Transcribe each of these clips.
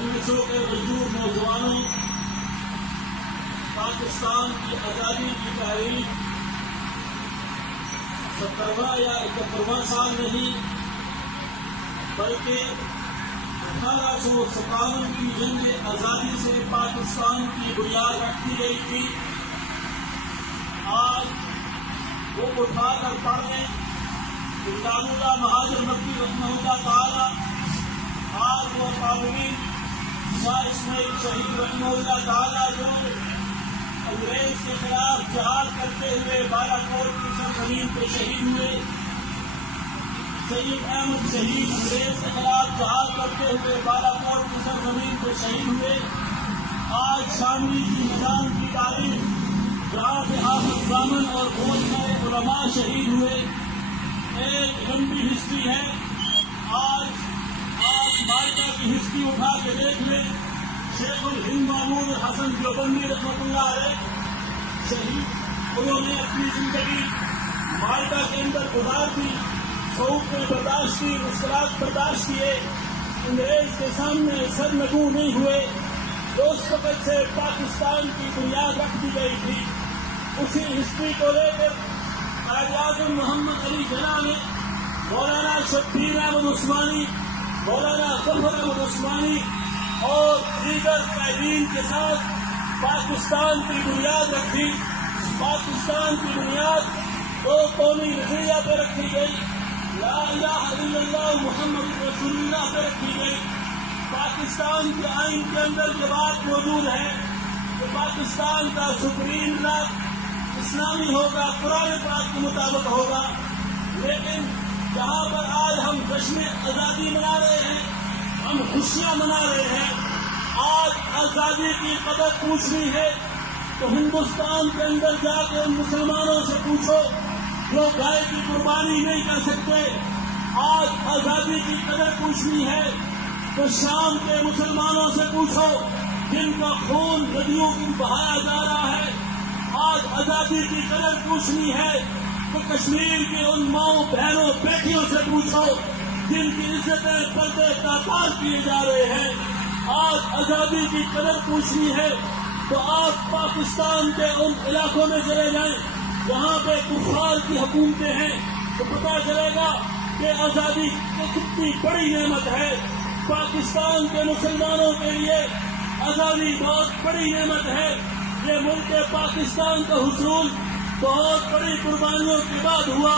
انیسوں کے مزدور نوجوانوں، پاکستان کی آزادی کی تاریخ 70واں یا 71واں سال نہیں بلکہ 1857 کی جنگ آزادی سے پاکستان کی بنیاد رکھی گئی تھی۔ آج وہ اٹھا کر پڑھ لیں کتاب اللہ مہاجر مکی رحمہ اللہ تعالی، آج وہ قانونی شاہ اسماعیل شہید رحمہ اللہ تعالی جو انگریز کے خلاف جہاد کرتے ہوئے بالاکوٹ کی سرزمین پہ شہید ہوئے، سید احمد شہید انگریز کے خلاف جہاد کرتے ہوئے بالاکوٹ کی سرزمین پہ شہید ہوئے۔ آج شاملی کی میدان کی تاریخ جہاں پہ حافظ ضامن اور بہت سارے علماء شہید ہوئے، ایک لمبی ہسٹری ہے۔ آج آپ مالٹا کی ہسٹری اٹھا کے دیکھ لیں، شیخ الہند محمود حسن دیوبندی رحمۃ اللہ علیہ شہید، انہوں نے اپنی زندگی مالٹا کے اندر گزار دی، سعود میں برداشت کی، مشکلات برداشت کیے، انگریز کے سامنے سرنگو نہیں ہوئے۔ اس وقت سے پاکستان کی بنیاد رکھ دی گئی تھی۔ اسی ہسٹری کو لے کر قائد اعظم محمد علی جناح نے مولانا شبیر احمد عثمانی، مولانا ظفر احمد عثمانی اور دیگر قائدین کے ساتھ پاکستان کی بنیاد رکھی۔ پاکستان کی بنیاد دو قومی نظریہ پہ رکھی گئی، لا الہ الا اللہ محمد رسول اللہ پہ رکھی گئی۔ پاکستان کے آئین کے اندر یہ بات موجود ہے کہ پاکستان کا سپریم لا اسلامی ہوگا، قرآن پاک کے مطابق ہوگا، لیکن جہاں پر آج ہم جشن آزادی منا رہے ہیں، ہم خوشیاں منا رہے ہیں، آج آزادی کی قدر پوچھنی ہے تو ہندوستان کے اندر جا کے ان مسلمانوں سے پوچھو جو گائے کی قربانی نہیں کر سکتے۔ آج آزادی کی قدر پوچھنی ہے تو شام کے مسلمانوں سے پوچھو جن کا خون ندیوں میں بہایا جا رہا ہے۔ آج آزادی کی قدر پوچھنی ہے تو کشمیر کی ان ماؤں بہنوں بیٹیوں سے پوچھو جن کی عزتیں پردے تاثار کیے جا رہے ہیں۔ آج آزادی کی قدر پوچھنی ہے تو آپ پاکستان کے ان علاقوں میں چلے جائیں جہاں پہ کفار کی حکومتیں ہیں تو پتہ چلے گا کہ آزادی کتنی بڑی نعمت ہے۔ پاکستان کے مسلمانوں کے لیے آزادی بہت بڑی نعمت ہے۔ یہ ملک پاکستان کا حصول بہت بڑی قربانیوں کے بعد ہوا۔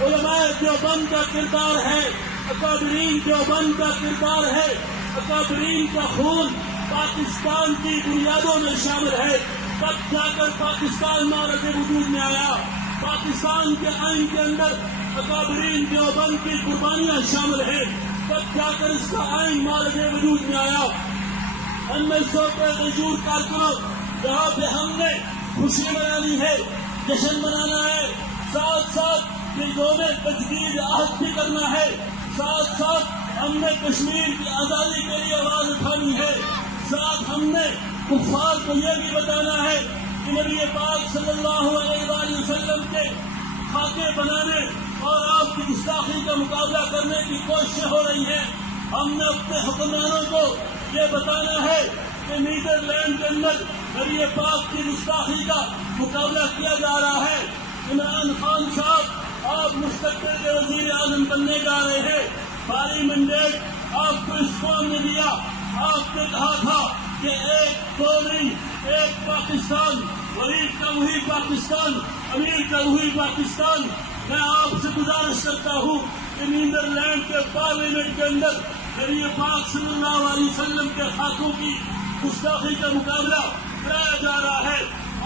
علماء دیوبند کا کردار ہے، اکابرین دیوبند کا کردار ہے، اکابرین کا خون پاکستان کی بنیادوں میں شامل ہے۔ تب جا کر پاکستان معرض وجود میں آیا۔ پاکستان کے آئین کے اندر اکابرین دیوبند کی قربانیاں شامل ہیں، تب جا کر اس کا آئین معرض وجود میں آیا۔ 1900 کے غیور کارکنوں جہاں پہ ہم نے خوشی منانی ہے، جشن منانا ہے، ساتھ ساتھ یوم تجدید عہد بھی کرنا ہے، ساتھ ساتھ ہم نے کشمیر کی آزادی کے لیے آواز اٹھانی ہے، ساتھ ہم نے کفار کو یہ بھی بتانا ہے کہ نبی پاک صلی اللہ علیہ وآلہ وسلم کے خاکے بنانے اور آپ کی گستاخی کا مقابلہ کرنے کی کوششیں ہو رہی ہیں۔ ہم نے اپنے حکمرانوں کو یہ بتانا ہے کہ نیدرلینڈ کے اندر نبی پاک کی گستاخی کا مقابلہ کیا جا رہا ہے۔ عمران خان صاحب آپ مستقبل کے وزیر اعظم بننے جا رہے ہیں، بھاری مینڈیٹ آپ کو اس قوم نے دیا۔ آپ نے کہا تھا کہ ایک دو نہیں، ایک پاکستان، ولید کا وہی پاکستان، امیر کا وہی پاکستان۔ میں آپ سے گزارش کرتا ہوں کہ نیدرلینڈ کے پارلیمنٹ کے اندر نبی پاک صلی اللہ علیہ وسلم کے خاکوں کی گستاخی کا مقابلہ کرایا جا رہا ہے۔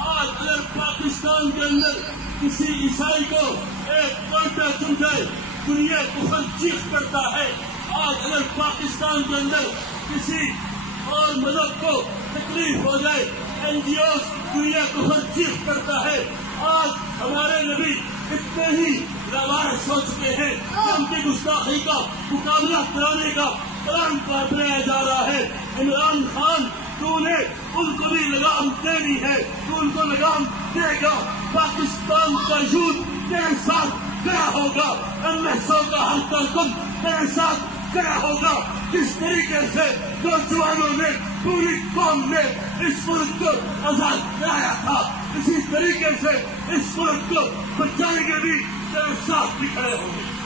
آج اگر پاکستان کے اندر کسی عیسائی کو ایک کانٹا چن جائے دنیا کفر چیخ کرتا ہے۔ آج اگر پاکستان کے اندر کسی اور مذہب کو تکلیف ہو جائے این جی اوز دنیا کفر چیخ کرتا ہے۔ آج ہمارے نبی اتنے ہی لاواعث ہو چکے ہیں کہ ان کی گستاخی کا مقابلہ کرانے کا پلان بنایا جا رہا ہے۔ عمران خان تو نے ان کو بھی لگام دینی ہے، تو ان کو لگام دے گا۔ پاکستان کا یوتھ تیرے ساتھ کیا ہوگا؟ 1900 کا ہر کارکن تیرے ساتھ کیا ہوگا؟ جس طریقے سے نوجوانوں نے پوری قوم نے اس ملک کو آزاد کرایا تھا، اسی طریقے سے اس ملک کو بچانے کے بھی ساتھ بھی کھڑے ہوں گے۔